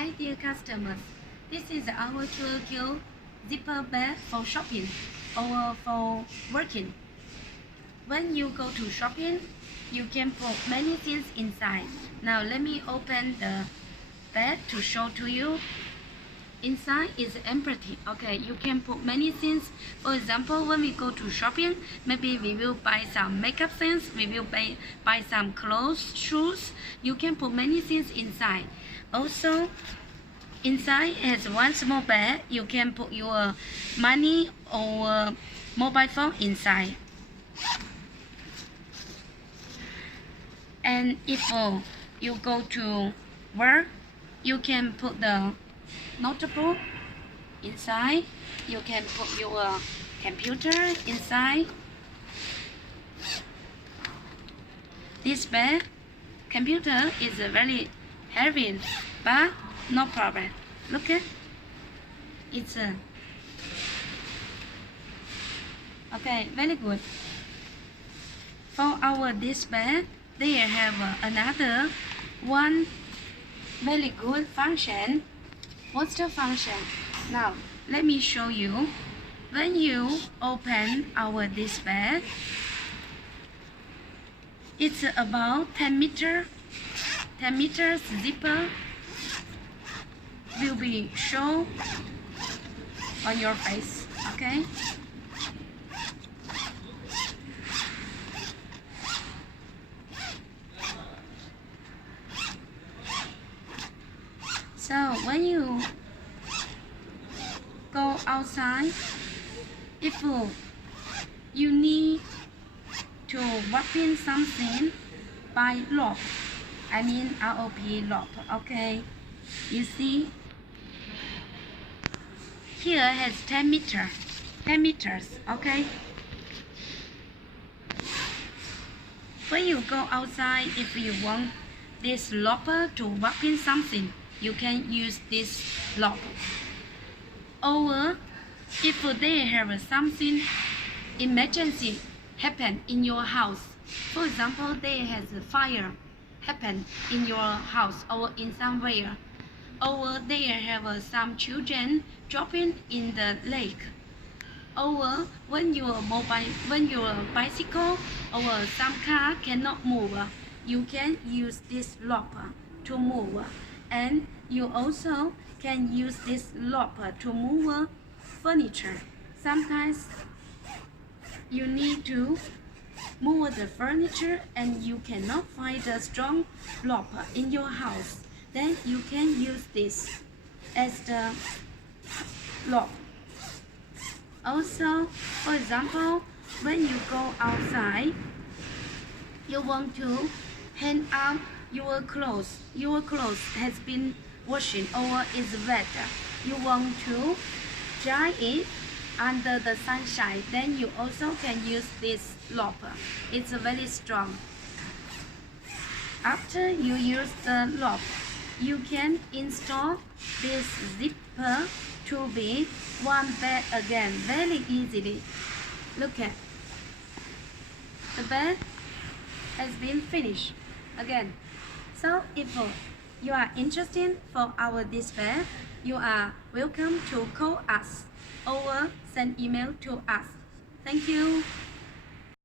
Hi dear customers, this is our QQ zipper bag for shopping or for working. When you go to shopping, you can put many things inside. Now let me open the bag to show to you. Inside is empty. Okay, you can put many things. For example, when we go to shopping, maybe we will buy some makeup things, we will buy some clothes, shoes. You can put many things inside. Also, inside has one small bag. You can put your money or mobile phone inside. And if you go to work, you can put the notebook inside. You can put your computer inside. This bag computer is very heavy, but no problem. Look at it's okay, very good. For our this bag, they have another one very good function. What's the function? Now let me show you. When you open our this bag, it's about 10 meters zipper will be shown on your face. Okay, so when you go outside, if you need to wrap in something by lock, I mean ROP lock. Okay, you see here has 10 meters. Okay, when you go outside, if you want this locker to wrap in something, you can use this lock. Or if they have something emergency happen in your house, for example, there has a fire happen in your house or in somewhere, or they have some children dropping in the lake, or when your bicycle or some car cannot move, you can use this lock to move. And you also can use this lock to move furniture. Sometimes you need to move the furniture and you cannot find a strong lock in your house. Then you can use this as the lock. Also, for example, when you go outside, you want to hang up your clothes. Your clothes has been washing or is wet. You want to dry it under the sunshine. Then you also can use this lock. It's very strong. After you use the lock, you can install this zipper to be one bag again very easily. Look at the bag has been finished again. So if you are interested for our this bag, you are welcome to call us or send email to us. Thank you.